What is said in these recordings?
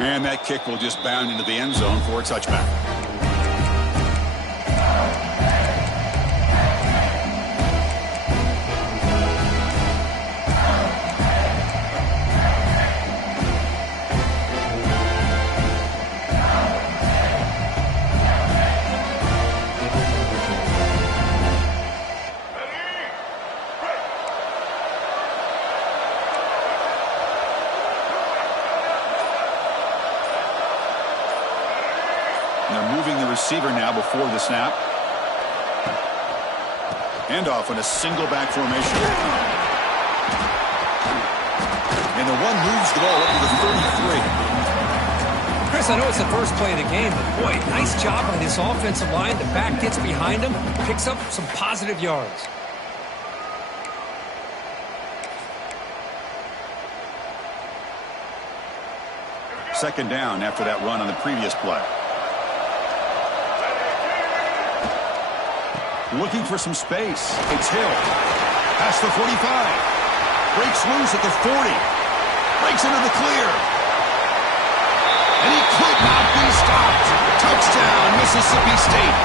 And that kick will just bound into the end zone for a touchback. They're moving the receiver now before the snap. And off in a single back formation. And the one moves the ball up to the 33. Chris, I know it's the first play of the game, but boy, nice job on this offensive line. The back gets behind him, picks up some positive yards. Second down after that run on the previous play. Looking for some space. It's Hill. Past the 45. Breaks loose at the 40. Breaks into the clear. And he could not be stopped. Touchdown, Mississippi State.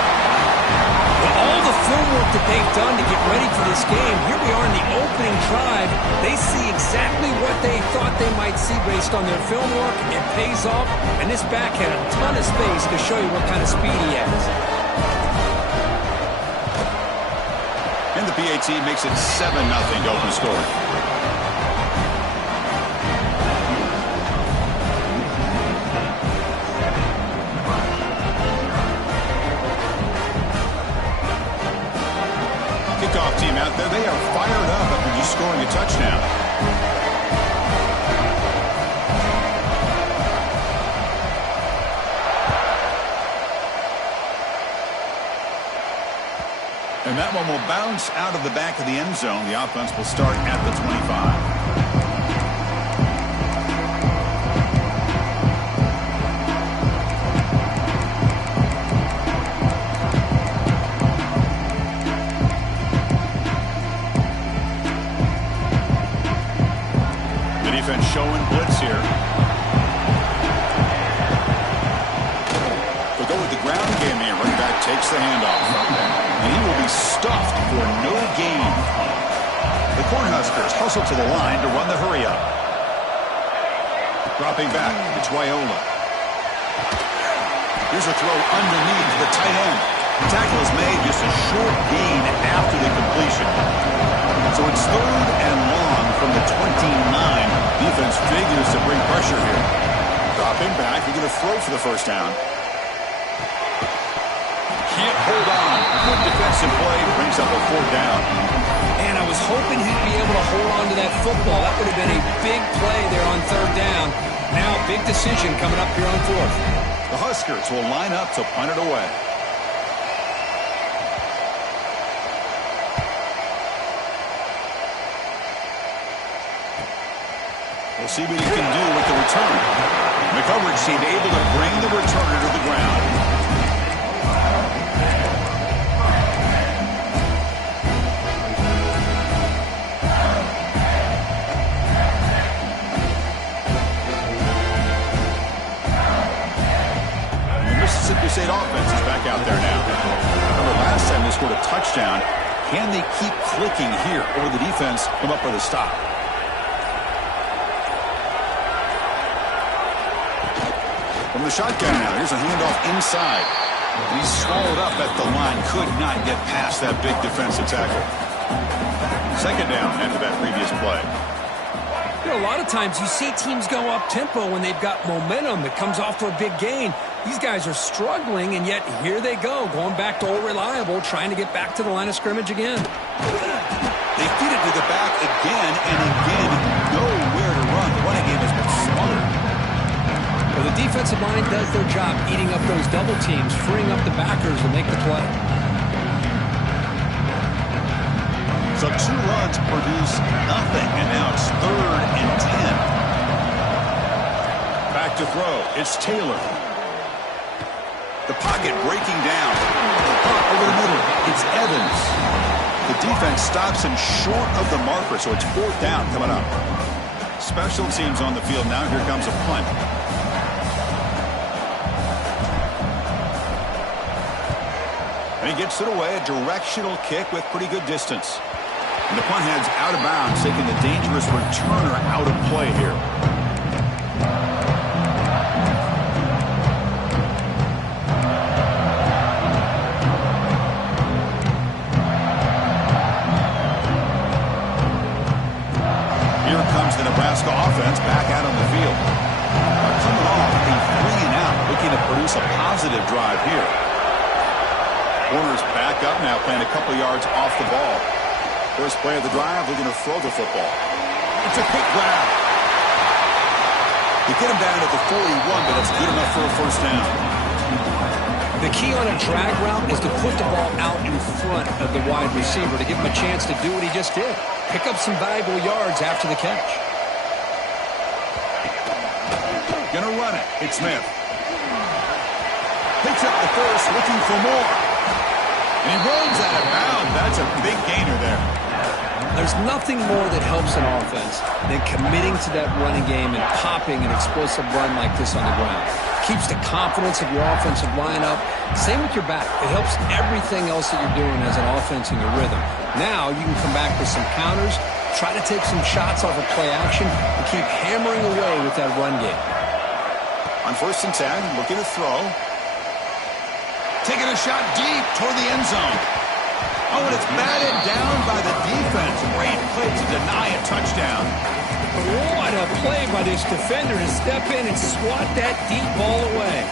With all the film work that they've done to get ready for this game, here we are in the opening drive. They see exactly what they thought they might see based on their film work. It pays off, and this back had a ton of space to show you what kind of speed he has. And the PAT makes it 7-0 to open score. Kickoff team out there. They are fired up after just scoring a touchdown. And that one will bounce out of the back of the end zone. The offense will start at the 25. The defense showing blitz here. They'll go with the ground game here. Running back takes the handoff. And he will be stuffed for no gain. The Cornhuskers hustle to the line to run the hurry-up. Dropping back, it's Wyola. Here's a throw underneath to the tight end. The tackle is made just a short gain after the completion. So it's 3rd and long from the 29. Defense figures to bring pressure here. Dropping back, he's going to throw for the first down. Can't hold on. Good defensive play brings up a 4th down. And I was hoping he'd be able to hold on to that football. That would have been a big play there on 3rd down. Now, big decision coming up here on 4th. The Huskers will line up to punt it away. We'll see what he can do with the return. McCoverage seemed able to bring the returner to the ground. Mississippi State offense is back out there now. Remember last time they scored a touchdown. Can they keep clicking here, or will the defense come up with a stop? From the shotgun now, here's a handoff inside. And he's swallowed up at the line. Could not get past that big defensive tackle. 2nd down after that previous play. You know, a lot of times you see teams go up-tempo when they've got momentum that comes off for a big gain. These guys are struggling, and yet here they go, going back to old reliable, trying to get back to the line of scrimmage again. They feed it to the back again and again. Nowhere to run. The running game has been smart. Well, the defensive line does their job eating up those double teams, freeing up the backers to make the play. So 2 runs produce nothing, and now it's 3rd and 10. Back to throw. It's Taylor. The pocket breaking down. Over the middle. It's Evans. The defense stops him short of the marker, so it's 4th down coming up. Special teams on the field now. Here comes a punt. And he gets it away, a directional kick with pretty good distance. And the punt heads out of bounds, taking the dangerous returner out of play here. Here comes the Nebraska offense back out on the field. They're coming off a 3-and-out, looking to produce a positive drive here. Corner's back up now, playing a couple yards off the ball. First play of the drive, looking to throw the football. It's a quick grab. They get him down at the 41, but that's good enough for a first down. The key on a drag route is to put the ball out in front of the wide receiver to give him a chance to do what he just did. Pick up some valuable yards after the catch. Gonna run it. It's Smith. Picks up the first, looking for more. And he runs out of bounds. That's a big gainer there. There's nothing more that helps an offense than committing to that running game and popping an explosive run like this on the ground. Keeps the confidence of your offensive lineup. Same with your back. It helps everything else that you're doing as an offense in your rhythm. Now you can come back with some counters, try to take some shots off of play action, and keep hammering away with that run game. On 1st and 10, looking to throw. Taking a shot deep toward the end zone. Oh, and it's batted down by the defense. Great play to deny a touchdown. What a play by this defender to step in and swat that deep ball away.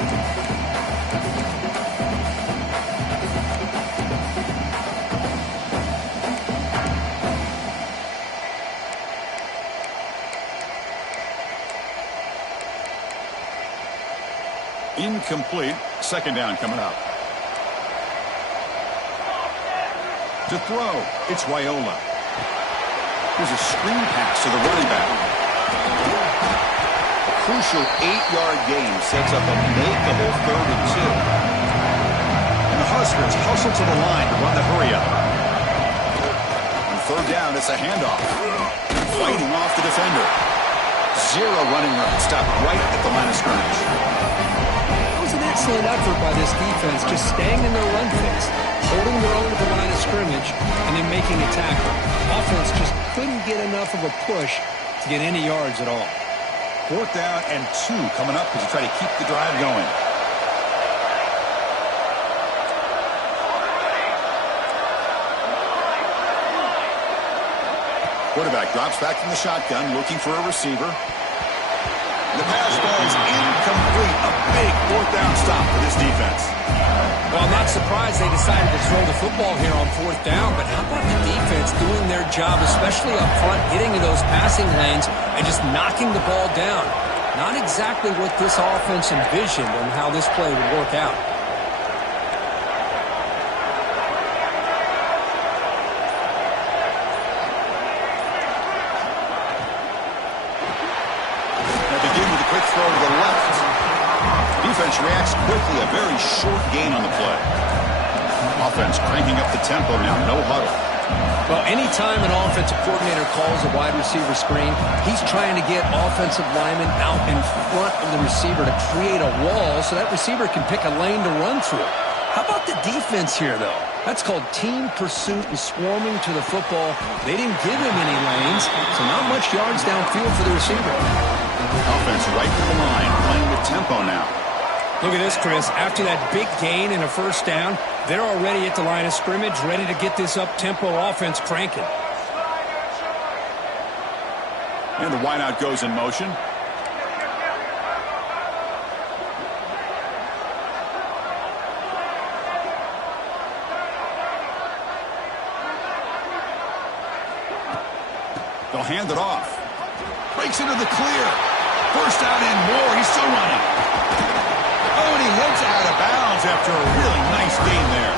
Incomplete. Second down coming up. To throw, it's Raiola. Here's a screen pass to the running back. A crucial 8-yard gain sets up a makeable 3rd and 2. And the Huskers hustle to the line to run the hurry up. On 3rd down, it's a handoff. Fighting off the defender. 0 running room. Stopped right at the line of scrimmage. That was an excellent effort by this defense, just staying in their run phase, holding their own at the line of scrimmage, and then making a tackle. Offense just couldn't get enough of a push to get any yards at all. 4th down and 2 coming up as you try to keep the drive going. Quarterback drops back from the shotgun, looking for a receiver. The pass ball is incomplete. A big 4th down stop for this defense. Well, I'm not surprised they decided to throw the football here on 4th down, but how about the defense doing their job, especially up front, getting in those passing lanes and just knocking the ball down? Not exactly what this offense envisioned and how this play would work out. Throw to the left. Defense reacts quickly. A very short gain on the play. Offense cranking up the tempo now. No huddle. Well, anytime an offensive coordinator calls a wide receiver screen, he's trying to get offensive linemen out in front of the receiver to create a wall so that receiver can pick a lane to run through. How about the defense here, though? That's called team pursuit and swarming to the football. They didn't give him any lanes, so not much yards downfield for the receiver. Offense right to the line, playing with tempo now. Look at this, Chris. After that big gain and a 1st down, they're already at the line of scrimmage, ready to get this up-tempo offense cranking. And the wideout goes in motion. They'll hand it off. Breaks into the clear. First down and more. He's still running. Oh, and he heads out of bounds after a really nice gain there.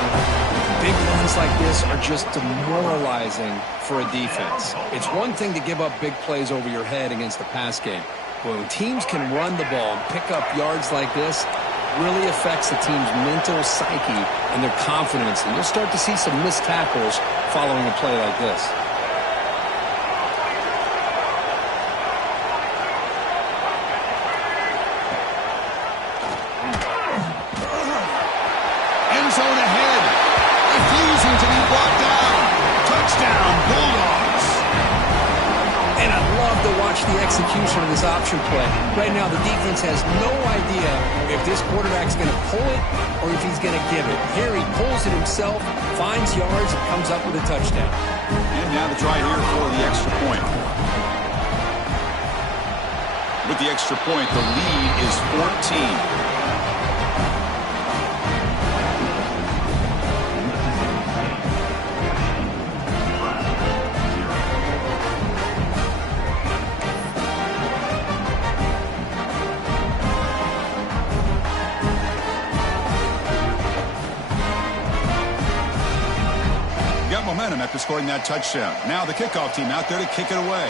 Big runs like this are just demoralizing for a defense. It's one thing to give up big plays over your head against the pass game. But when teams can run the ball and pick up yards like this, it really affects the team's mental psyche and their confidence. And you'll start to see some missed tackles following a play like this. Zone ahead. love to watch the execution of this option play. Right now, the defense has no idea if this quarterback's going to pull it or if he's going to give it. Here he pulls it himself, finds yards, and comes up with a touchdown. And now the try here for the extra point. With the extra point, the lead is 14. Momentum after scoring that touchdown. Now the kickoff team out there to kick it away.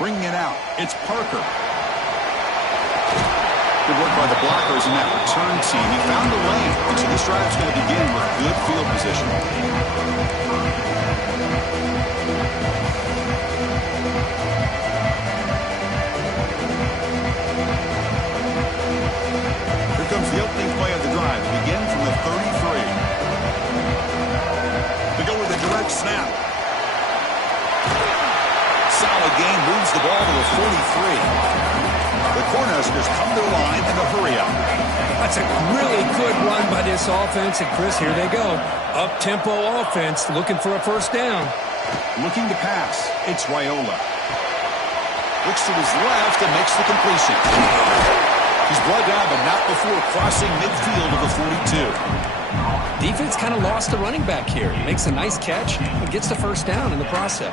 Bringing it out, it's Parker. Good work by the blockers in that return team. He found the lane, and so this drive is going to begin with good field position. Comes the opening play of the drive. They begin from the 33. They go with a direct snap. Solid gain, moves the ball to the 43. The Cornhuskers come to the line in the hurry up. That's a really good run by this offense. And Chris, here they go. Up-tempo offense looking for a first down. Looking to pass. It's Raiola. Looks to his left and makes the completion. He's brought down, but not before crossing midfield of the 42. Defense kind of lost the running back here. He makes a nice catch and gets the first down in the process.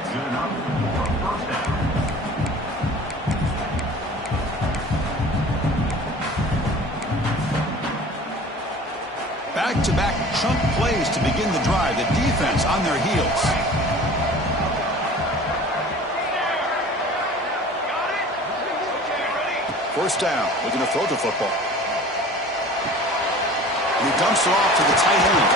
Back-to-back chunk plays to begin the drive. The defense on their heels. First down, looking to throw the football. And he dumps it off to the tight end.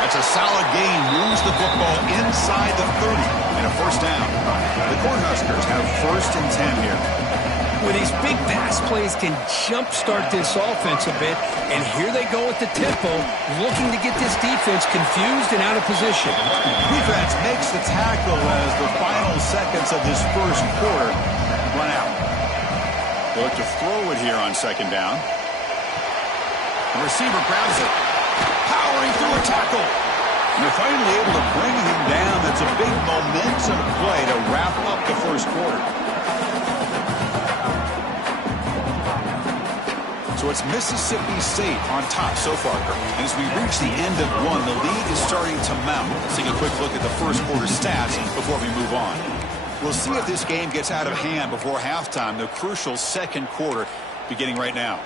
That's a solid gain, moves the football inside the 30, and a first down. The Cornhuskers have first and 10 here. With these big pass plays can jumpstart this offense a bit, and here they go with the tempo, looking to get this defense confused and out of position. Defense makes the tackle as the final seconds of this first quarter run out. They look to throw it here on second down. The receiver grabs it, powering through a tackle. And they're finally able to bring him down. That's a big momentum play to wrap up the first quarter. So it's Mississippi State on top so far. And as we reach the end of one, the lead is starting to mount. Let's take a quick look at the first quarter stats before we move on. We'll see if this game gets out of hand before halftime, the crucial second quarter beginning right now.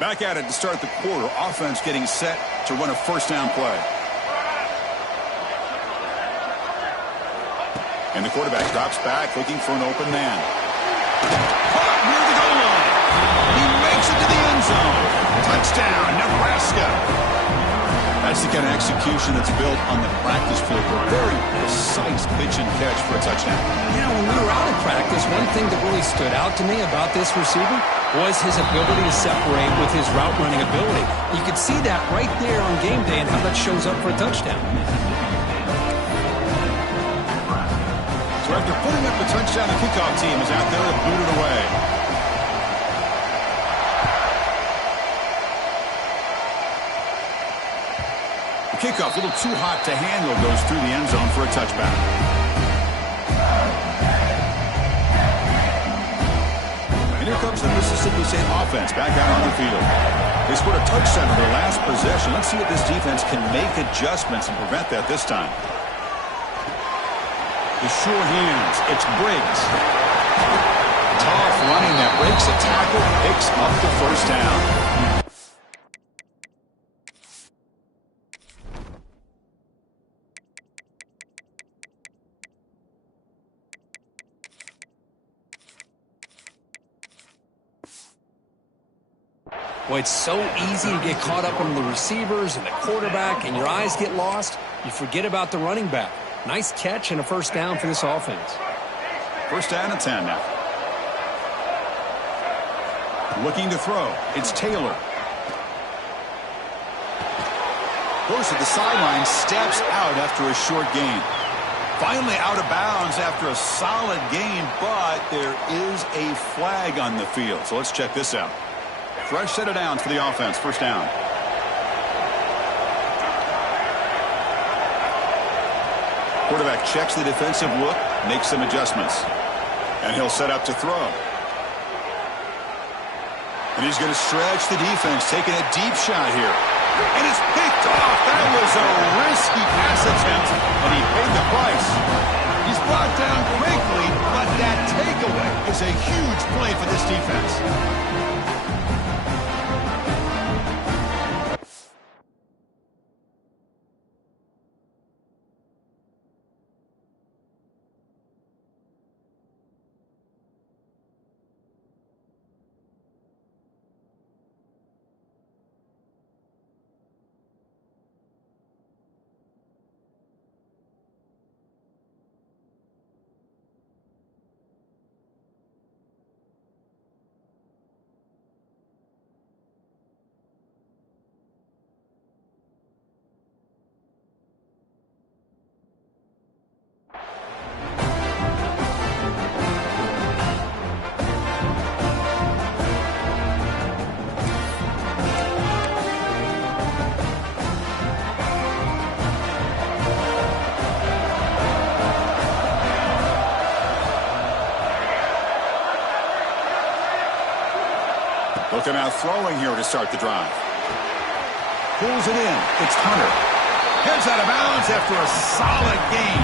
Back at it to start the quarter. Offense getting set to run a first down play. And the quarterback drops back looking for an open man. Caught near the goal line. He makes it to the end zone. Touchdown, Nebraska. That's the kind of execution that's built on the practice field. A very precise pitch and catch for a touchdown. You know, when we were out in practice, one thing that really stood out to me about this receiver was his ability to separate with his route running ability. You could see that right there on game day and how that shows up for a touchdown. So after putting up the touchdown, the kickoff team is out there to boot it away. The kickoff, a little too hot to handle, goes through the end zone for a touchback. And here comes the Mississippi State offense back out on the field. They scored a touchdown in their last possession. Let's see if this defense can make adjustments and prevent that this time. The sure hands, it's Briggs. Tough running that breaks a tackle, picks up the first down. Well, it's so easy to get caught up on the receivers and the quarterback, and your eyes get lost. You forget about the running back. Nice catch and a first down for this offense. First down and 10 now. Looking to throw. It's Taylor. Goes to the sideline, steps out after a short gain. Finally out of bounds after a solid gain, but there is a flag on the field. So let's check this out. Fresh set of downs for the offense. First down. Quarterback checks the defensive look, makes some adjustments. And he'll set up to throw. And he's going to stretch the defense, taking a deep shot here. And it's picked off. That was a risky pass attempt, and he paid the price. He's brought down quickly, but that takeaway is a huge play for this defense. Looking out throwing here to start the drive. Pulls it in. It's Hunter. Heads out of bounds after a solid gain.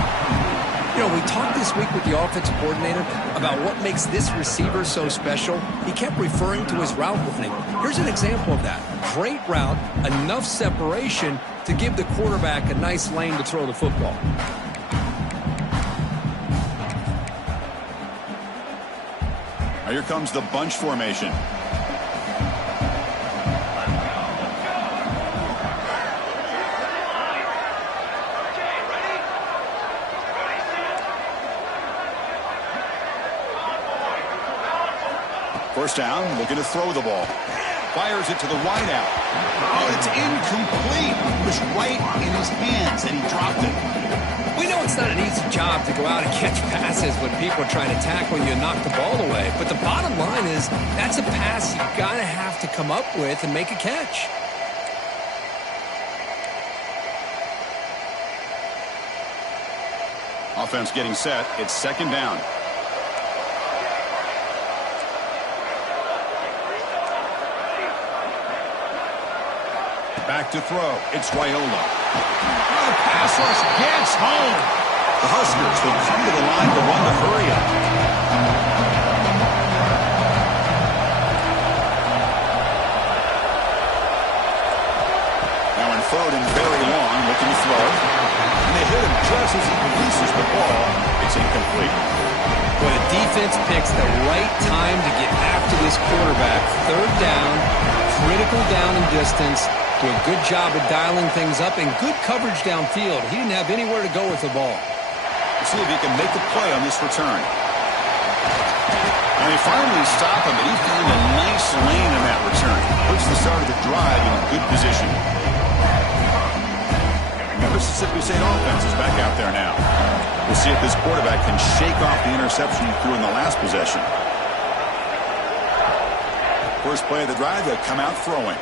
You know, we talked this week with the offensive coordinator about what makes this receiver so special. He kept referring to his route running. Here's an example of that. Great route, enough separation to give the quarterback a nice lane to throw the football. Now here comes the bunch formation. First down, looking to throw the ball. Fires it to the wideout. Oh, it's incomplete. It was right in his hands, and he dropped it. We know it's not an easy job to go out and catch passes when people are trying to tackle you and knock the ball away. But the bottom line is that's a pass you got to have to come up with and make a catch. Offense getting set. It's second down. Back to throw. It's Raiola. Oh, the pass rush gets home. The Huskers will come to the line to run the hurry up. Now in third and very long, looking to throw. And they hit him just as he releases the ball. It's incomplete. When a defense picks the right time to get after this quarterback, third down, critical down and distance, do a good job of dialing things up and good coverage downfield. He didn't have anywhere to go with the ball. Let's see if he can make a play on this return. And they finally stop him, but he found a nice lane in that return. Puts the start of the drive in a good position. The Mississippi State offense is back out there now. We'll see if this quarterback can shake off the interception he threw in the last possession. First play of the drive, they'll come out throwing.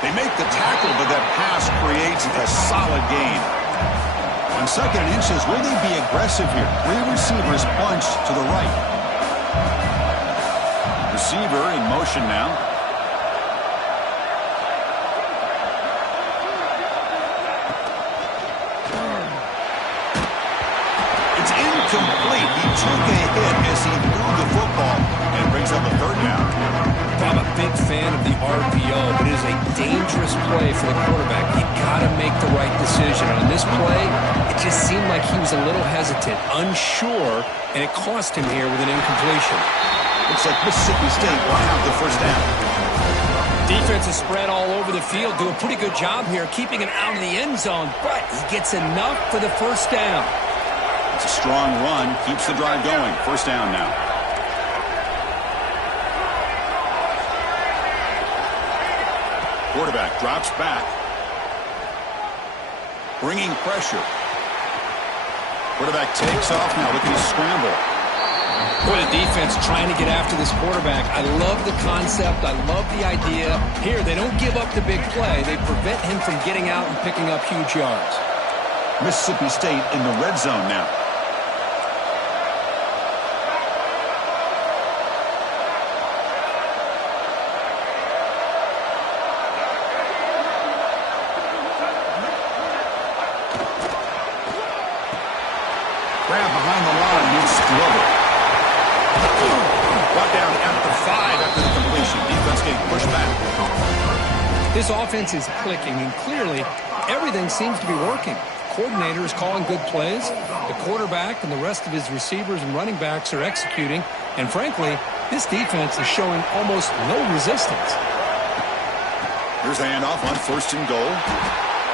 They make the tackle, but that pass creates a solid gain. On second and inches, will they be aggressive here? Three receivers bunched to the right. Receiver in motion now. It's incomplete. He took a hit as he threw the football and brings up a third down. I'm a big fan of the RPO, but it is a dangerous play for the quarterback. You got to make the right decision. On this play, it just seemed like he was a little hesitant, unsure, and it cost him here with an incompletion. Looks like Mississippi State will have the first down. Defense is spread all over the field. Do a pretty good job here keeping him out of the end zone, but he gets enough for the first down. It's a strong run. Keeps the drive going. First down now. Quarterback drops back. Bringing pressure. Quarterback takes off now. Look at his scramble. Boy, the defense trying to get after this quarterback. I love the concept. I love the idea. Here, they don't give up the big play. They prevent him from getting out and picking up huge yards. Mississippi State in the red zone now. Grab behind the line. It's Glover. Brought down at the 5 after the completion. Defense getting pushed back. This offense is clicking, and clearly everything seems to be working. The coordinator is calling good plays. The quarterback and the rest of his receivers and running backs are executing. And frankly, this defense is showing almost no resistance. Here's the handoff on first and goal.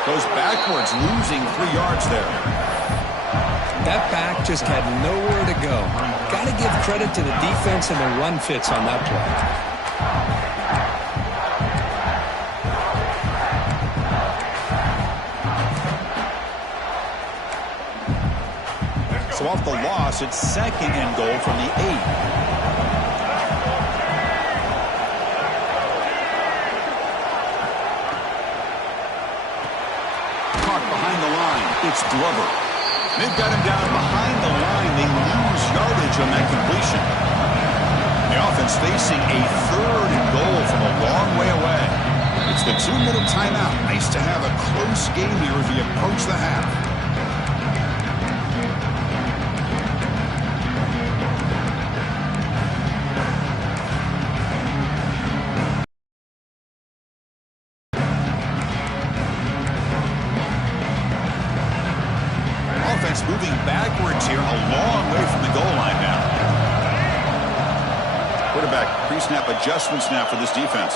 Goes backwards, losing 3 yards there. That back just had nowhere to go. Got to give credit to the defense and the run fits on that play. So off the loss, it's second and goal from the 8. Caught behind the line. It's Glover. They've got him down behind the line. They lose yardage on that completion. The offense facing a third and goal from a long way away. It's the 2-minute timeout. Nice to have a close game here as we approach the half. Moving backwards here, a long way from the goal line now. Quarterback pre-snap adjustments now for this defense.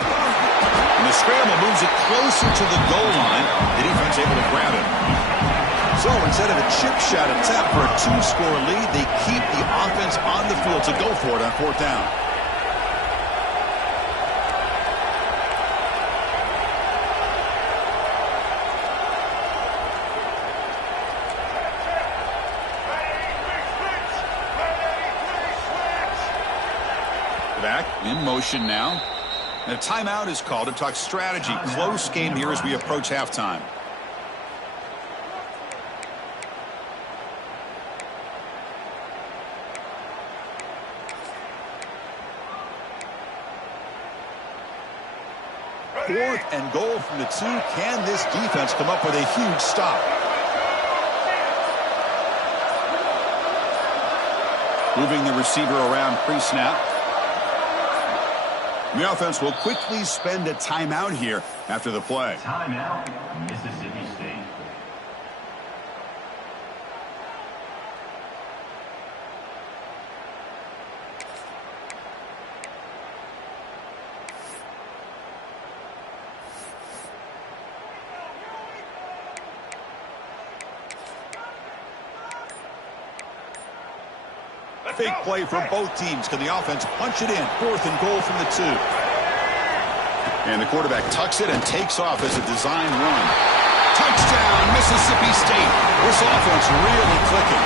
And the scramble moves it closer to the goal line. The defense able to grab it. So instead of a chip shot attempt for a 2-score lead, they keep the offense on the field to go for it on fourth down. Back in motion now. And a timeout is called to talk strategy. Close game here as we approach halftime. Fourth and goal from the 2. Can this defense come up with a huge stop? Moving the receiver around pre-snap. The offense will quickly spend a timeout here after the play. Timeout, Mississippi State. Big play from both teams. Can the offense punch it in? Fourth and goal from the 2. And the quarterback tucks it and takes off as a design run. Touchdown, Mississippi State. This offense really clicking.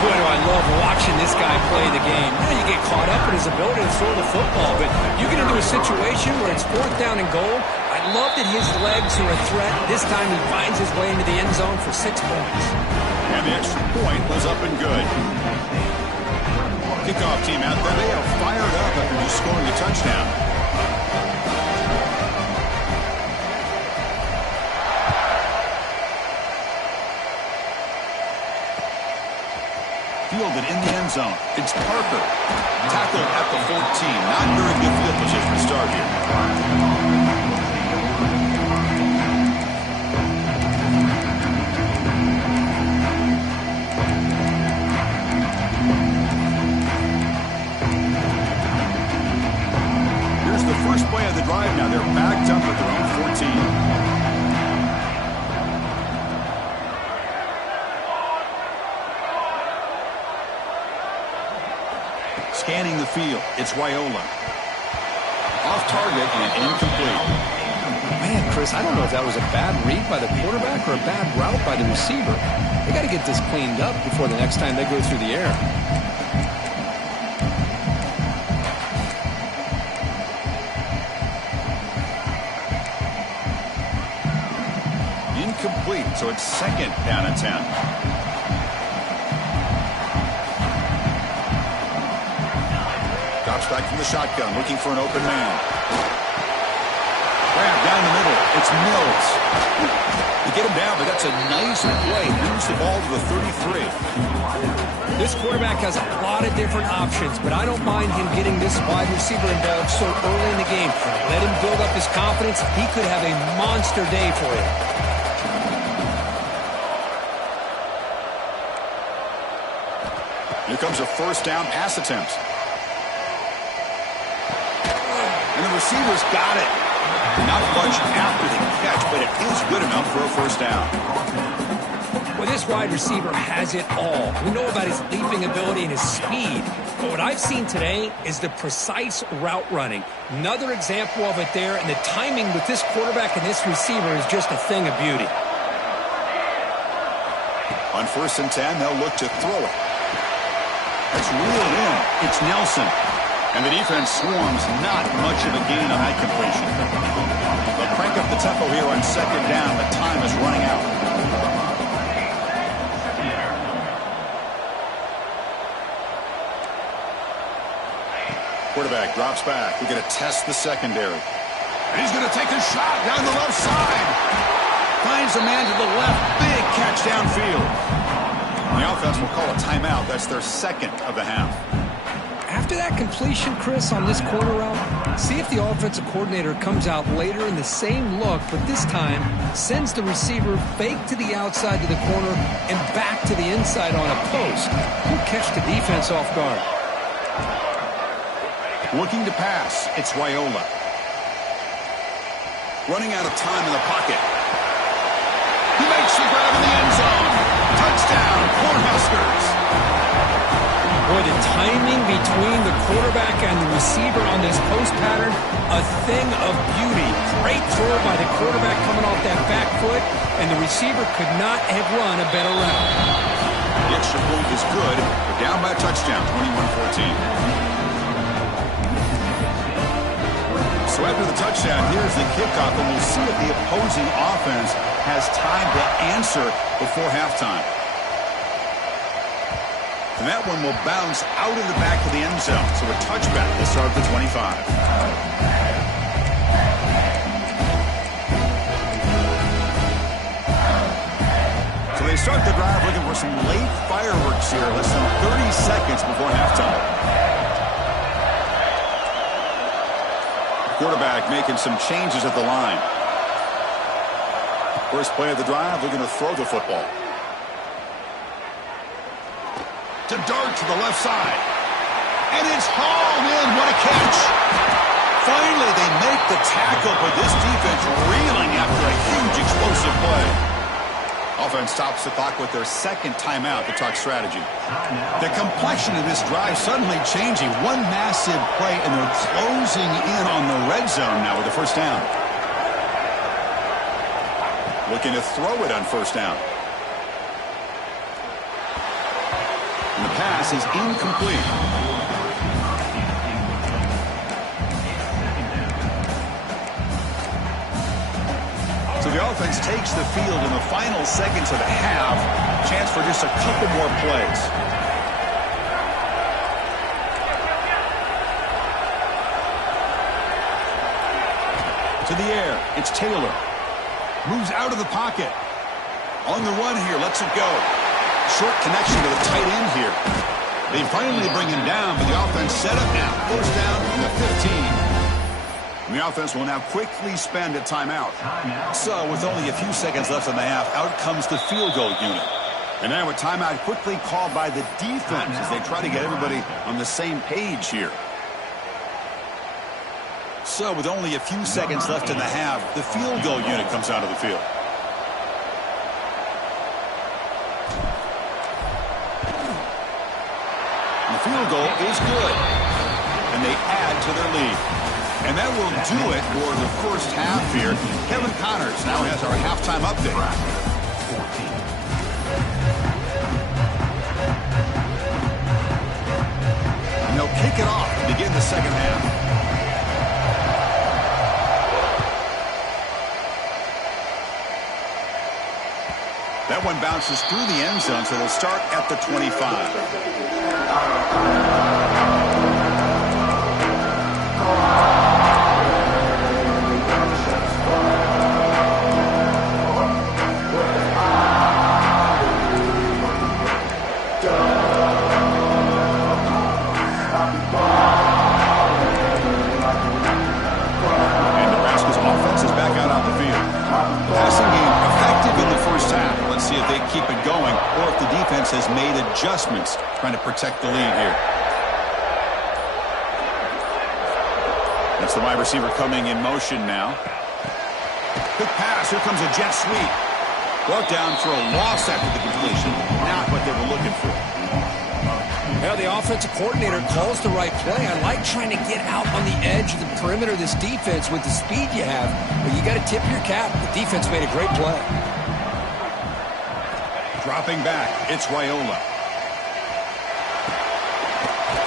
Boy, do I love watching this guy play the game. You know, you get caught up in his ability to throw the football, but you get into a situation where it's fourth down and goal. I love that his legs are a threat. This time he finds his way into the end zone for 6 points. And the extra point was up and good. Kickoff team out there. They are fired up after just scoring a touchdown. Fielded in the end zone. It's Parker. Tackled at the 14. Not very good field position to start here. first play of the drive now. They're backed up at their own 14. Scanning the field, it's Raiola. Off target and incomplete. Man, Chris, I don't know if that was a bad read by the quarterback or a bad route by the receiver. They got to get this cleaned up before the next time they go through the air. Incomplete, so it's second down and 10. Drops back from the shotgun, looking for an open man. Grab down the middle. It's Mills. They get him down, but that's a nice play. Moves the ball to the 33. This quarterback has a lot of different options, but I don't mind him getting this wide receiver involved so early in the game. Let him build up his confidence. He could have a monster day for you. Here comes a first down pass attempt. And the receiver's got it. Not much after the catch, but it is good enough for a first down. Well, this wide receiver has it all. We know about his leaping ability and his speed. But what I've seen today is the precise route running. Another example of it there, and the timing with this quarterback and this receiver is just a thing of beauty. On first and 10, they'll look to throw it. That's reeled in. It's Nelson. And the defense swarms, not much of a gain on that completion. They'll crank up the tempo here on second down. The time is running out. Quarterback drops back. We're going to test the secondary. And he's going to take a shot down the left side. Finds a man to the left. Big catch downfield. The offense will call a timeout. That's their second of the half. After that completion, Chris, on this corner route, see if the offensive coordinator comes out later in the same look, but this time sends the receiver fake to the outside of the corner and back to the inside on a post. He'll catch the defense off guard. Looking to pass, it's Raiola. Running out of time in the pocket. He makes the grab in the end zone. Touchdown, Cornhuskers. Boy, the timing between the quarterback and the receiver on this post pattern, a thing of beauty. Great throw by the quarterback coming off that back foot, and the receiver could not have run a better route. The extra point is good. We're down by a touchdown, 21-14. So after the touchdown, here's the kickoff, and we'll see if the opposing offense has time to answer before halftime. And that one will bounce out of the back of the end zone. So a touchback to start the 25. So they start the drive looking for some late fireworks here. Less than 30 seconds before halftime. Quarterback making some changes at the line. First play of the drive, they're going to throw the football. To dart to the left side. And it's hauled in. What a catch. Finally, they make the tackle, but this defense reeling after a huge explosive play. Offense stops the clock with their second timeout to talk strategy. The complexion of this drive suddenly changing. One massive play, and they're closing in on the red zone now with the first down. Looking to throw it on first down. And the pass is incomplete. So the offense takes the field in the final seconds of the half. Chance for just a couple more plays. To the air, it's Taylor. Moves out of the pocket. On the run here, lets it go. Short connection to the tight end here. They finally bring him down, but the offense set up now. First down from the 15. And the offense will now quickly spend a timeout. So with only a few seconds left in the half, out comes the field goal unit. And now a timeout quickly called by the defense as they try to get everybody on the same page here. So with only a few seconds left in the half, the field goal unit comes out of the field. And the field goal is good. And they add to their lead. And that will do it for the first half here. Kevin Connors now has our halftime update. And they'll kick it off to begin the second half. That one bounces through the end zone, so they'll start at the 25. And Nebraska's offense is back out on the field. Passing game effective in the first half. Let's see if they keep it going or if the defense has made adjustments trying to protect the lead here. That's the wide receiver coming in motion now. Quick pass. Here comes a jet sweep. Brought down for a loss after the completion. Not what they were looking for. Well, the offensive coordinator calls the right play. I like trying to get out on the edge of the perimeter of this defense with the speed you have. But you got to tip your cap. The defense made a great play. Dropping back, it's Raiola.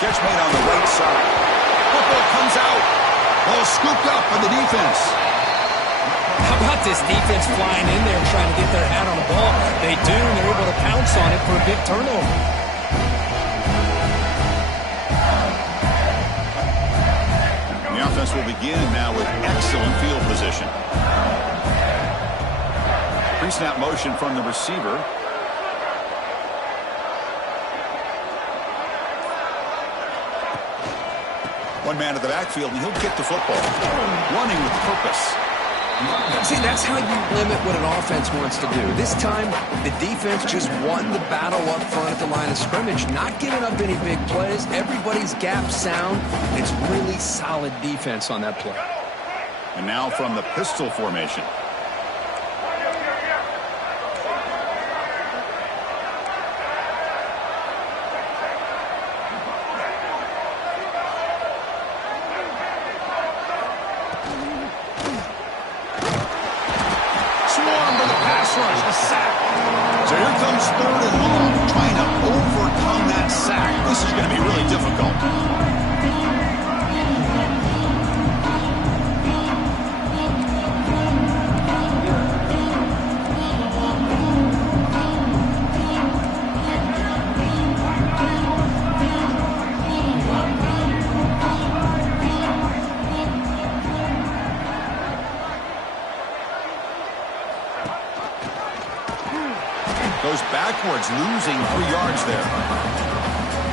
Catch made on the right side. Football comes out. Ball scooped up by the defense. How about this defense flying in there trying to get their hat on the ball? They do, and they're able to pounce on it for a big turnover. The offense will begin now with excellent field position. Pre-snap motion from the receiver. One man at the backfield, and he'll get the football. Running with purpose. See, that's how you limit what an offense wants to do. This time, the defense just won the battle up front at the line of scrimmage, not giving up any big plays. Everybody's gap sound. It's really solid defense on that play. And now from the pistol formation. So here comes 3rd and long, trying to overcome that sack. This is going to be really difficult. Goes backwards, losing 3 yards there.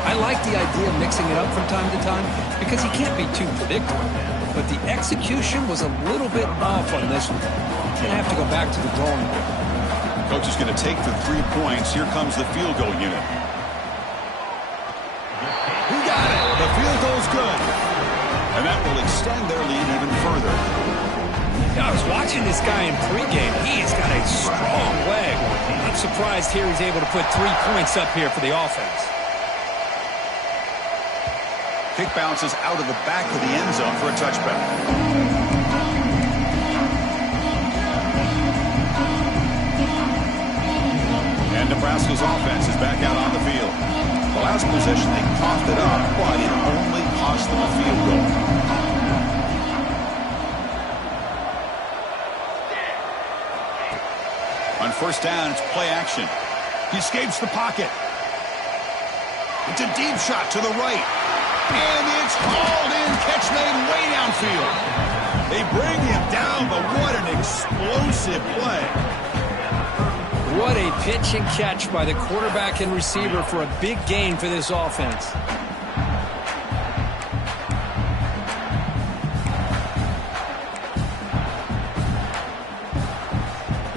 I like the idea of mixing it up from time to time because he can't be too predictable. But the execution was a little bit off on this one. Going to have to go back to the drawing board. Coach is going to take the 3 points. Here comes the field goal unit. He got it. The field goal's good. And that will extend their lead even further. I was watching this guy in pregame. He's got a strong leg. I'm surprised here he's able to put 3 points up here for the offense. Kick bounces out of the back of the end zone for a touchback. And Nebraska's offense is back out on the field. The last possession, they coughed it up, but it only cost them a field goal. On first down, it's play action. He escapes the pocket. It's a deep shot to the right. And it's hauled in. Catch made way downfield. They bring him down, but what an explosive play. What a pitch and catch by the quarterback and receiver for a big gain for this offense.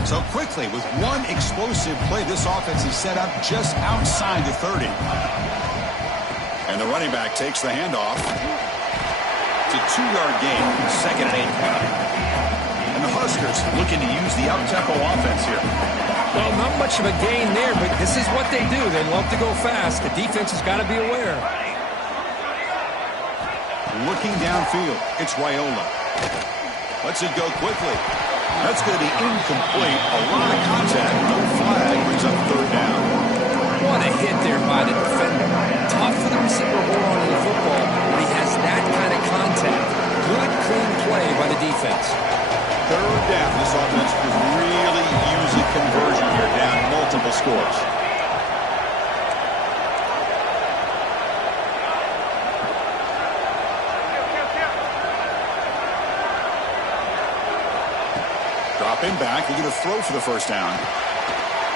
So quickly, with one explosive play, this offense is set up just outside the 30. And the running back takes the handoff. It's a 2-yard gain, 2nd and 8. And the Huskers looking to use the up-tempo offense here. Well, not much of a gain there, but this is what they do. They love to go fast. The defense has got to be aware. Looking downfield, it's Raiola. Lets it go quickly. That's going to be incomplete. A lot of contact. No flag. Brings up 3rd down. What a hit there by the defender. Tough for the receiver to hold on to the football when he has that kind of contact. Good, clean play by the defense. 3rd down. This offense could really use a conversion here, down multiple scores. Dropping back, we're going to throw for the 1st down.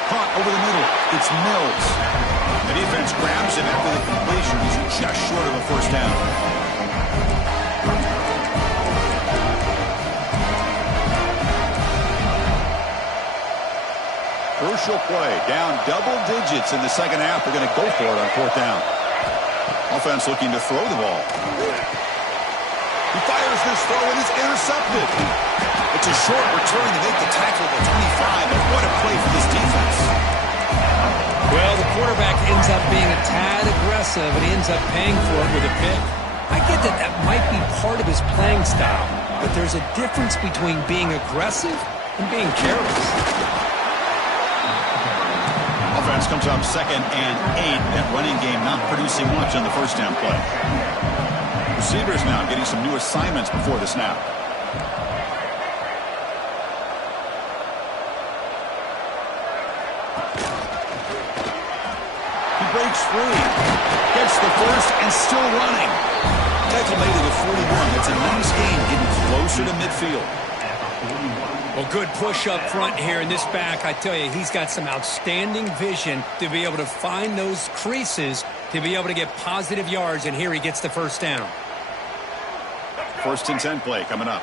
Caught over the middle. It's Mills. The defense grabs him after the completion. He's just short of a 1st down. Crucial play. Down double digits in the 2nd half. They're going to go for it on 4th down. Offense looking to throw the ball. He fires this throw and it's intercepted. It's a short return to make the tackle at the 25, but what a play for this defense. Well, the quarterback ends up being a tad aggressive, and he ends up paying for it with a pick. I get that that might be part of his playing style, but there's a difference between being aggressive and being careless. Offense comes up 2nd and 8. That running game not producing much on the 1st down play. Receivers now getting some new assignments before the snap. He breaks free. Gets the 1st and still running. Tackle made to the 41. That's a nice gain, getting closer to midfield. Well, good push up front here in this back. I tell you, he's got some outstanding vision to be able to find those creases to be able to get positive yards, and here he gets the 1st down. 1st and 10 play coming up.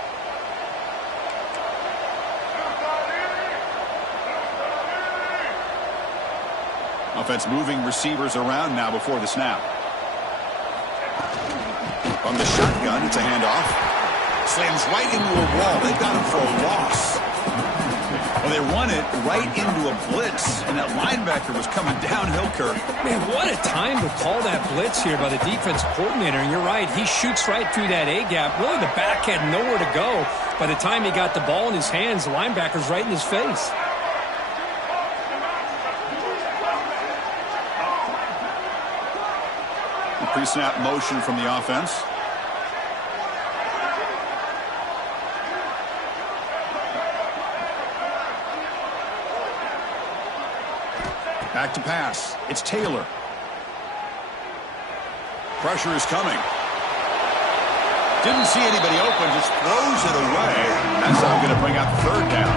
Offense moving receivers around now before the snap. From the shotgun, it's a handoff. Slams right into a wall. They got him for a loss. Well, they run it right into a blitz, and that linebacker was coming downhill, Kirk. Man, what a time to call that blitz here by the defense coordinator. And you're right, he shoots right through that A-gap. Really, the back had nowhere to go. By the time he got the ball in his hands, the linebacker's right in his face. The pre-snap motion from the offense. Back to pass. It's Taylor. Pressure is coming. Didn't see anybody open, just throws it away. That's how I'm going to bring out 3rd down.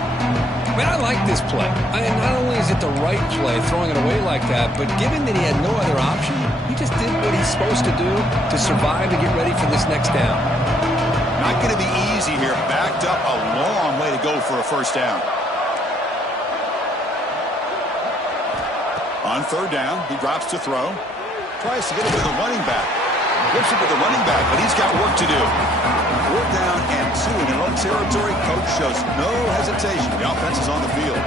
Man, I like this play. Not only is it the right play, throwing it away like that, but given that he had no other option, he just did what he's supposed to do to survive and get ready for this next down. Not going to be easy here. Backed up a long way to go for a 1st down. On 3rd down, he drops to throw. Tries to get it to the running back. Flips it to the running back, but he's got work to do. 4th down and 2 in their own territory. Coach shows no hesitation. The offense is on the field.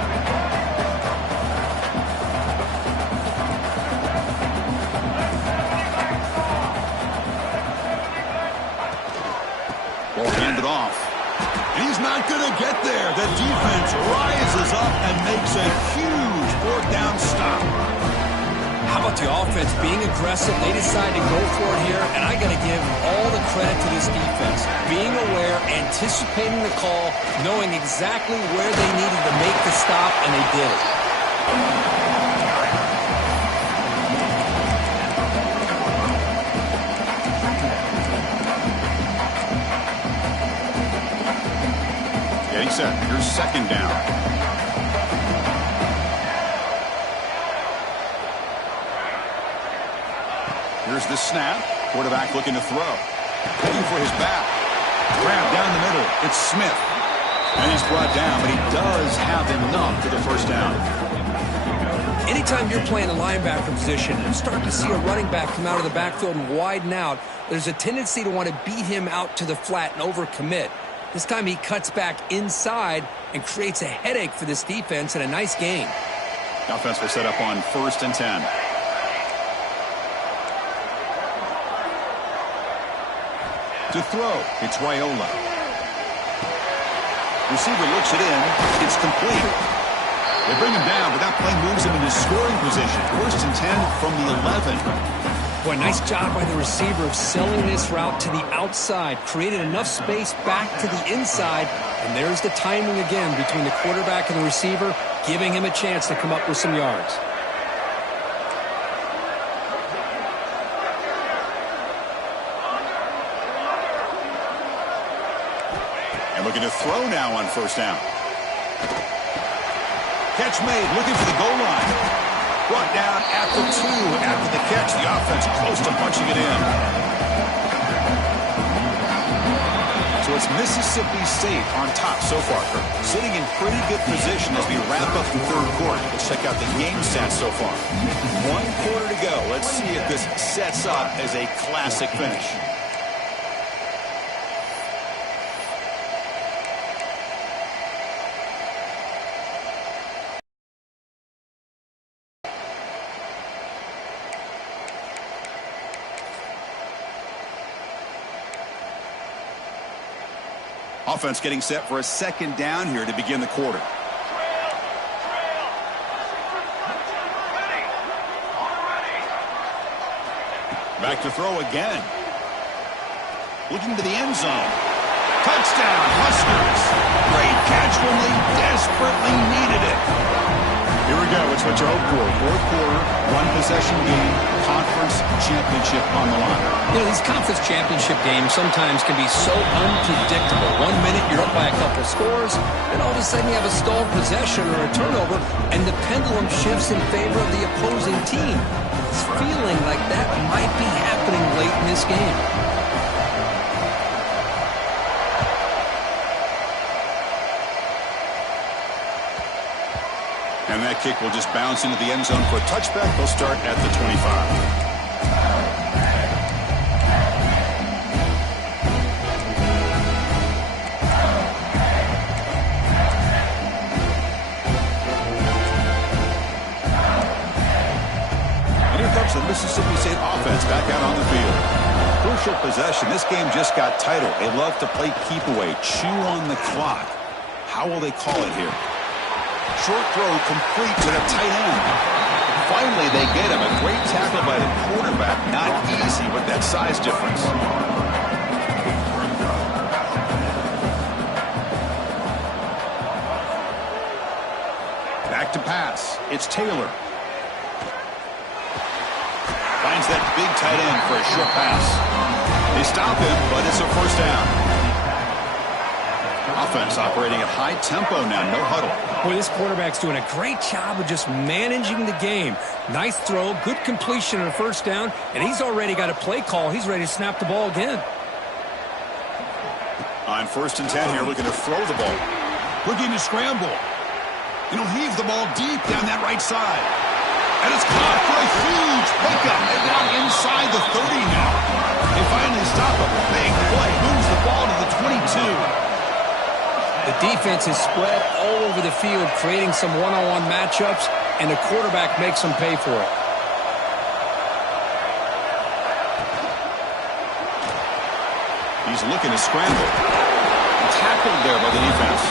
Ball handed off. And he's not going to get there. The defense rises up and makes a huge 4th down stop. How about the offense being aggressive? They decide to go for it here, and I got to give all the credit to this defense. Being aware, anticipating the call, knowing exactly where they needed to make the stop, and they did it. Getting set. Here's 2nd down. Here's the snap. Quarterback looking to throw. Looking for his back. Grab down the middle. It's Smith. And he's brought down, but he does have enough for the 1st down. Anytime you're playing a linebacker position and start to see a running back come out of the backfield and widen out, there's a tendency to want to beat him out to the flat and overcommit. This time he cuts back inside and creates a headache for this defense and a nice gain. The offense will set up on 1st and 10. To throw, it's Raiola. Receiver looks it in. It's complete. They bring him down, but that play moves him into scoring position. 1st and 10 from the 11. Boy, nice job by the receiver of selling this route to the outside. Created enough space back to the inside. And there's the timing again between the quarterback and the receiver, giving him a chance to come up with some yards. And looking to throw now on 1st down. Catch made, looking for the goal line. Brought down at the 2 after the catch. The offense close to punching it in. So it's Mississippi State on top so far, Kirk. Sitting in pretty good position as we wrap up the 3rd quarter. Let's check out the game stats so far. 1 quarter to go. Let's see if this sets up as a classic finish. Offense getting set for a 2nd down here to begin the quarter. Back to throw again. Looking to the end zone. Touchdown, Huskers. Great catch when they desperately needed it. Here we go. It's what you hope for. 4th quarter, 1-possession game, conference championship on the line. You know, these conference championship games sometimes can be so unpredictable. 1 minute you're up by a couple scores, and all of a sudden you have a stalled possession or a turnover, and the pendulum shifts in favor of the opposing team. It's feeling like that might be happening late in this game. And that kick will just bounce into the end zone for a touchback. They'll start at the 25. The Mississippi State offense back out on the field. Crucial possession. This game just got tighter. They love to play keep away, chew on the clock. How will they call it here? Short throw complete to the tight end. Finally, they get him. A great tackle by the quarterback. Not easy with that size difference. Back to pass. It's Taylor. Finds that big tight end for a short pass. They stop him, but it's a 1st down. Offense operating at high tempo now, no huddle. Boy, this quarterback's doing a great job of just managing the game. Nice throw, good completion on a 1st down, and he's already got a play call. He's ready to snap the ball again. On 1st and 10 here, looking to throw the ball. Looking to scramble. He'll heave the ball deep down that right side. And it's caught for a huge pickup. They've got inside the 30 now. They finally stop a big play. Moves the ball to the 22. The defense is spread all over the field, creating some one-on-one matchups, and the quarterback makes them pay for it. He's looking to scramble. Tackled there by the defense.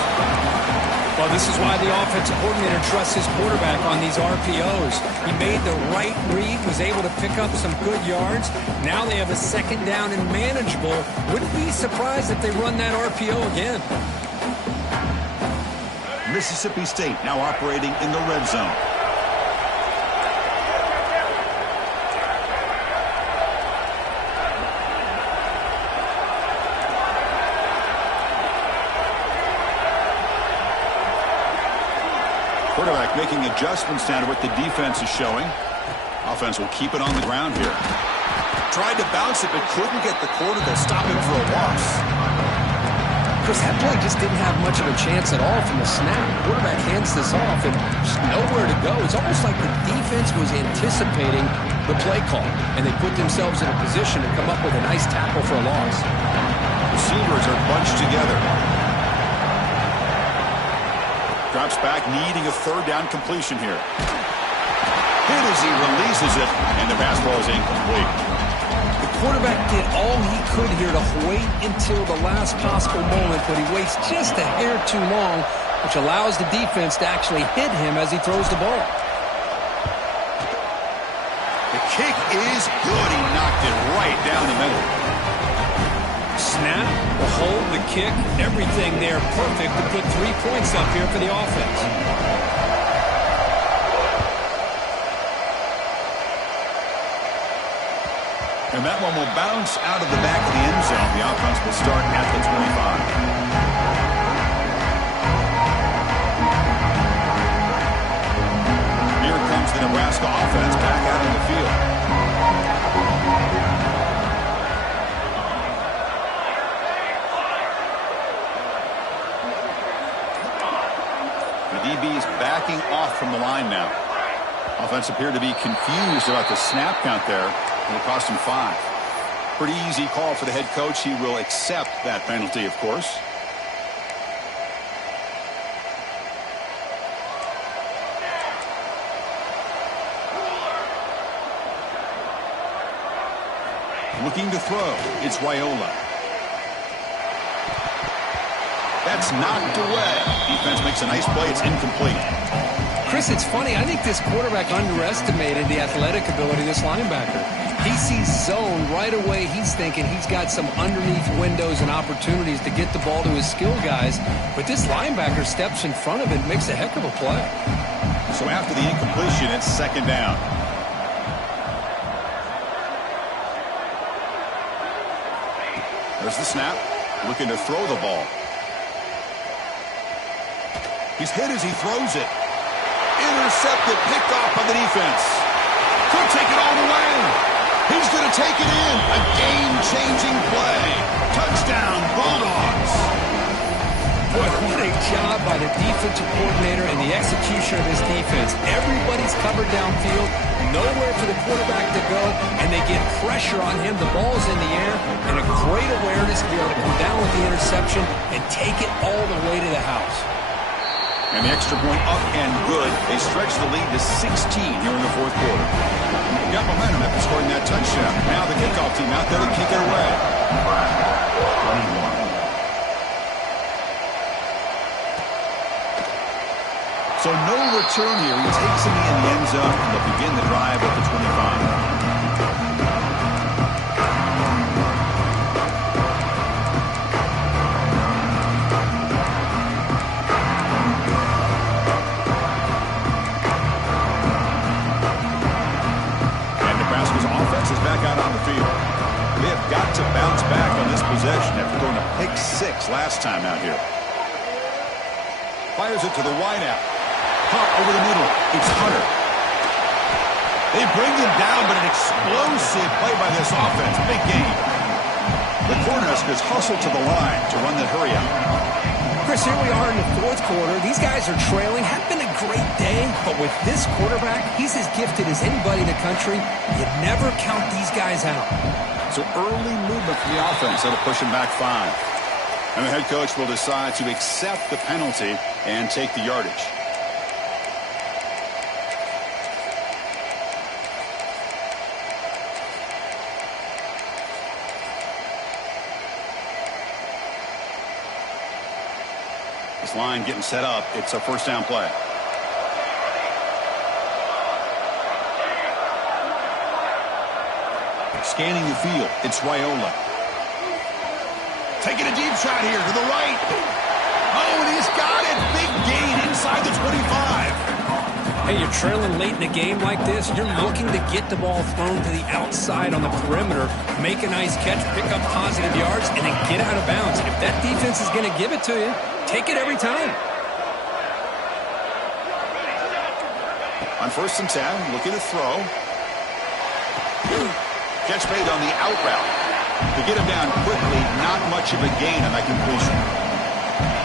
Well, this is why the offensive coordinator trusts his quarterback on these RPOs. He made the right read, was able to pick up some good yards. Now they have a 2nd down and manageable. Wouldn't be surprised if they run that RPO again. Mississippi State now operating in the red zone. Quarterback making adjustments down to what the defense is showing. Offense will keep it on the ground here. Tried to bounce it, but couldn't get the quarter. They'll stop him for a loss. Chris, that play just didn't have much of a chance at all from the snap. Quarterback hands this off and just nowhere to go. It's almost like the defense was anticipating the play call, and they put themselves in a position to come up with a nice tackle for a loss. Receivers are bunched together. Drops back, needing a third down completion here. Hit as he releases it, and the pass ball is incomplete. Quarterback did all he could here to wait until the last possible moment, but he waits just a hair too long, which allows the defense to actually hit him as he throws the ball. The kick is good. He knocked it right down the middle. Snap, the hold, the kick, everything there perfect to put 3 points up here for the offense. And that one will bounce out of the back of the end zone. The offense will start at the 25. Here comes the Nebraska offense back out on the field. The DB is backing off from the line now. Offense appeared to be confused about the snap count there. It'll cost him 5. Pretty easy call for the head coach. He will accept that penalty, of course. Looking to throw. It's Raiola. That's knocked away. Defense makes a nice play. It's incomplete. Chris, it's funny. I think this quarterback underestimated the athletic ability of this linebacker. He sees zone right away. He's thinking he's got some underneath windows and opportunities to get the ball to his skill guys. But this linebacker steps in front of it and makes a heck of a play. So after the incompletion, it's second down. There's the snap. Looking to throw the ball. He's hit as he throws it. Intercepted, picked off by the defense. Could take it all the way. He's going to take it in. A game-changing play. Touchdown, Bulldogs. Boy, what a job by the defensive coordinator and the execution of his defense. Everybody's covered downfield, nowhere for the quarterback to go, and they get pressure on him. The ball's in the air, and a great awareness to be able to come down with the interception and take it all the way to the house. And the extra point up and good. They stretch the lead to 16 here in the fourth quarter. Got momentum after scoring that touchdown. Now the kickoff team out there to kick it away. 21. So no return here. He takes it in the end zone, and they'll begin the drive at the 25. They have got to bounce back on this possession after going to pick 6 last time out here. Fires it to the wideout. Pop over the middle. It's Hunter. They bring him down, but an explosive play by this offense. Big game. The Cornhuskers hustle to the line to run the hurry out. Chris, here we are in the fourth quarter. These guys are trailing. Had been a great day, but with this quarterback, he's as gifted as anybody in the country. You never count these guys out. So early movement from the offense that'll push him back 5. And the head coach will decide to accept the penalty and take the yardage. This line getting set up. It's a first down play. Scanning the field. It's Raiola. Taking a deep shot here to the right. Oh, and he's got it. Big gain inside the 25. Hey, you're trailing late in a game like this. You're looking to get the ball thrown to the outside on the perimeter, make a nice catch, pick up positive yards, and then get out of bounds. If that defense is going to give it to you, take it every time. On 1st and 10, looking to throw. Catch made on the out route. To get him down quickly, not much of a gain on that completion.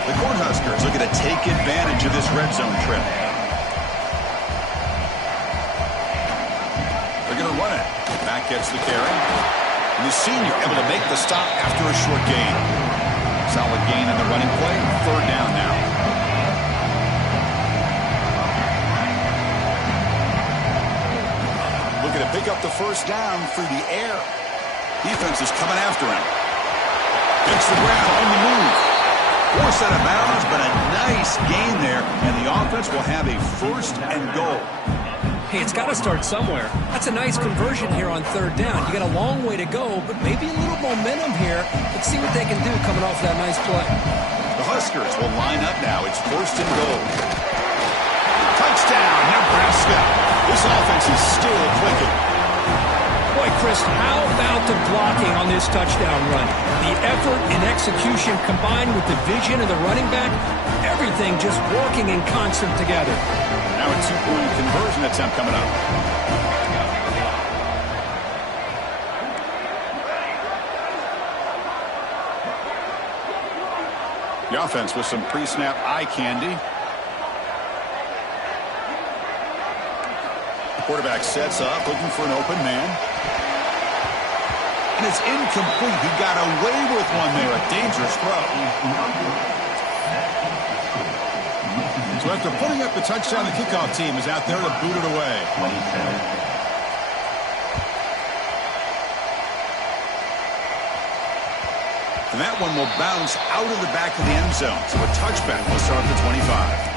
The Cornhuskers looking to take advantage of this red zone trip. They're going to run it. Back gets the carry. And the senior able to make the stop after a short gain. Solid gain in the running play. Third down now. Looking to pick up the first down through the air. Defense is coming after him. Gets the ground on the move. Forced out of bounds, but a nice gain there, and the offense will have a first and goal. Hey, it's got to start somewhere. That's a nice conversion here on third down. You got a long way to go, but maybe a little momentum here. Let's see what they can do coming off that nice play. The Huskers will line up now. It's first and goal. Touchdown, Nebraska. This offense is still clicking. Boy, Chris, how about the blocking on this touchdown run? The effort and execution combined with the vision of the running back, everything just working in concert together. Now a two-point conversion attempt coming up. The offense with some pre-snap eye candy. The quarterback sets up, looking for an open man. And it's incomplete. He got away with one there. A dangerous throw. So after putting up the touchdown, the kickoff team is out there to boot it away. 27. And that one will bounce out of the back of the end zone. So a touchback will start at the 25.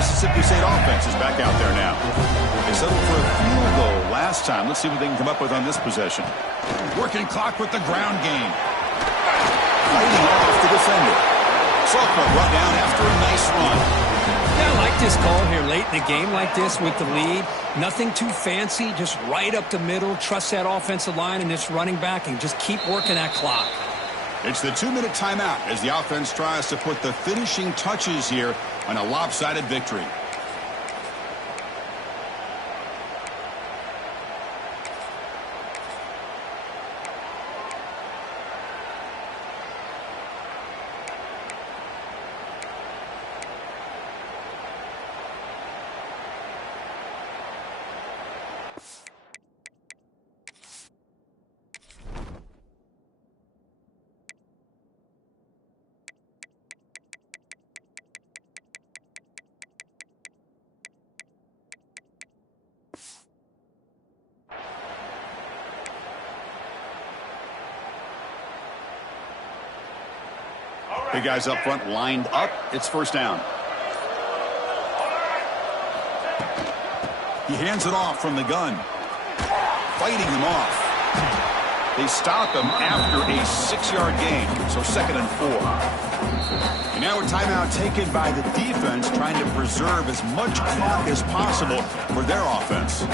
Mississippi State offense is back out there now. They settled for a field goal last time. Let's see what they can come up with on this possession. Working clock with the ground game. Fighting off the defender. Sophomore brought down after a nice run. Yeah, I like this call here late in the game like this with the lead. Nothing too fancy, just right up the middle. Trust that offensive line and this running back and just keep working that clock. It's the 2-minute timeout as the offense tries to put the finishing touches here on a lopsided victory. Big guys up front lined up. It's first down. He hands it off from the gun. Fighting him off. They stop him after a 6-yard gain. So 2nd and 4. And now a timeout taken by the defense trying to preserve as much clock as possible for their offense.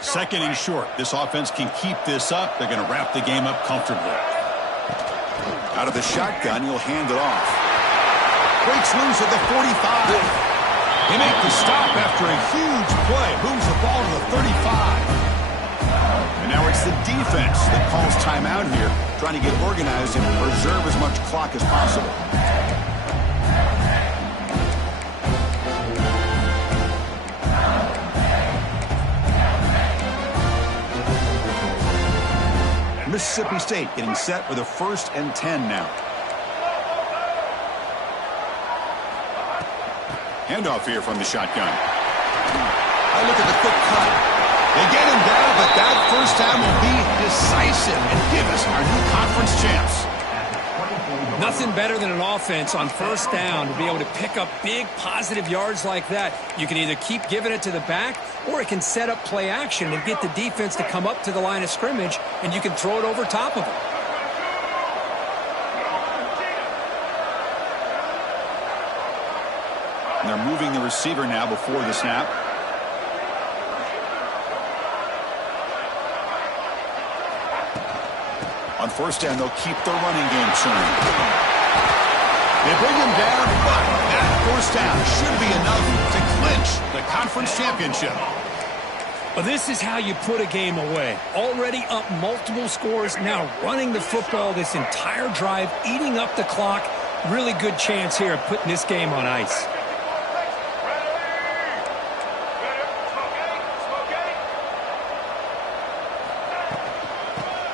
Second and short. This offense can keep this up. They're going to wrap the game up comfortably. Out of the shotgun, he'll hand it off. Breaks loose at the 45. They make the stop after a huge play. Moves the ball to the 35. And now it's the defense that calls timeout here, trying to get organized and preserve as much clock as possible. Mississippi State getting set with a 1st and 10 now. Handoff here from the shotgun. I look at the quick cut. They get him down, but that first down will be decisive and give us our new conference champs. Nothing better than an offense on first down to be able to pick up big positive yards like that. You can either keep giving it to the back or it can set up play action and get the defense to come up to the line of scrimmage and you can throw it over top of them. And they're moving the receiver now before the snap. On first down, they'll keep their running game churning. They bring him down, but that first down should be enough to clinch the conference championship. Well, this is how you put a game away. Already up multiple scores, now running the football this entire drive, eating up the clock. Really good chance here of putting this game on ice.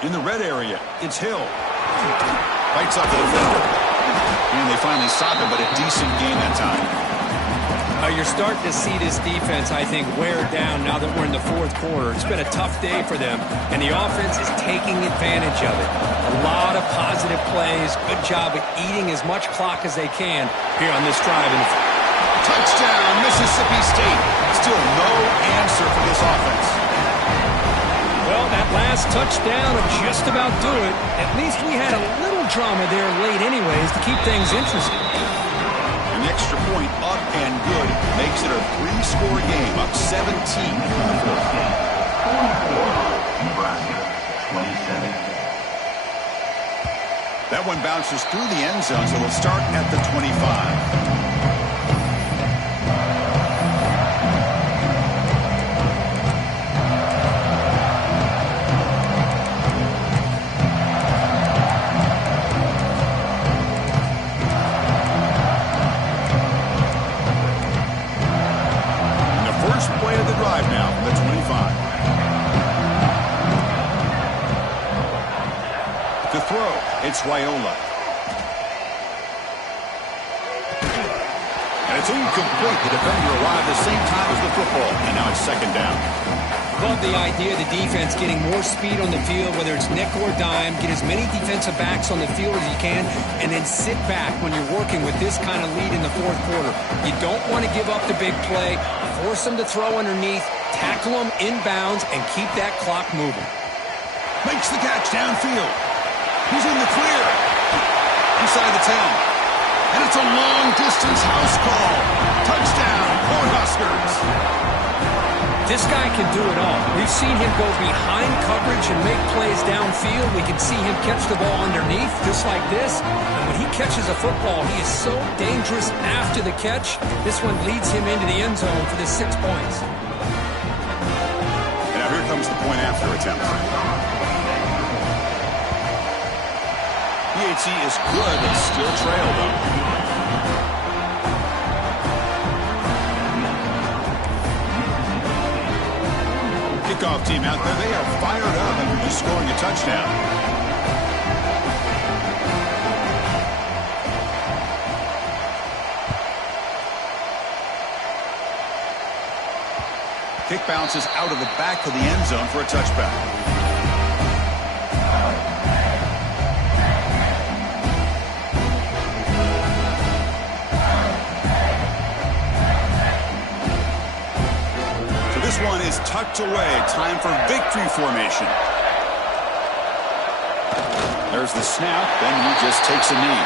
In the red area, it's Hill. Fights up the defender. And they finally stop him, but a decent game that time. You're starting to see this defense, I think, wear down now that we're in the fourth quarter. It's been a tough day for them, and the offense is taking advantage of it. A lot of positive plays. Good job at eating as much clock as they can here on this drive. Touchdown, Mississippi State. Still no answer for this offense. Well, that last touchdown will just about do it. At least we had a little drama there late anyways to keep things interesting. An extra point up and good makes it a 3-score game, up 17 in the fourth. Nebraska, 27. That one bounces through the end zone, so they'll start at the 25. It's Raiola. And it's incomplete. The defender arrived the same time as the football. And now it's second down. Love the idea of the defense getting more speed on the field, whether it's nickel or dime. Get as many defensive backs on the field as you can, and then sit back when you're working with this kind of lead in the fourth quarter. You don't want to give up the big play. Force them to throw underneath, tackle them inbounds, and keep that clock moving. Makes the catch downfield. He's in the clear. Inside the 10. And it's a long-distance house call. Touchdown, Cornhuskers. This guy can do it all. We've seen him go behind coverage and make plays downfield. We can see him catch the ball underneath, just like this. And when he catches a football, he is so dangerous after the catch. This one leads him into the end zone for the 6 points. And now here comes the point after attempt. PAT is good, but still trail, though. Kickoff team out there, they are fired up after just scoring a touchdown. Kick bounces out of the back of the end zone for a touchback. This one is tucked away. Time for victory formation. There's the snap, then he just takes a knee.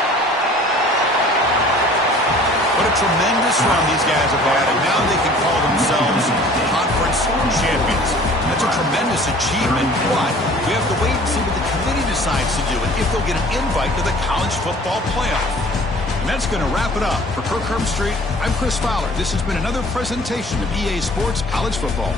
What a tremendous run these guys have had, and now they can call themselves conference champions. That's a tremendous achievement, but we have to wait and see what the committee decides to do and if they'll get an invite to the college football playoff. And that's going to wrap it up. For Kirk Herbstreit, I'm Chris Fowler. This has been another presentation of EA Sports College Football.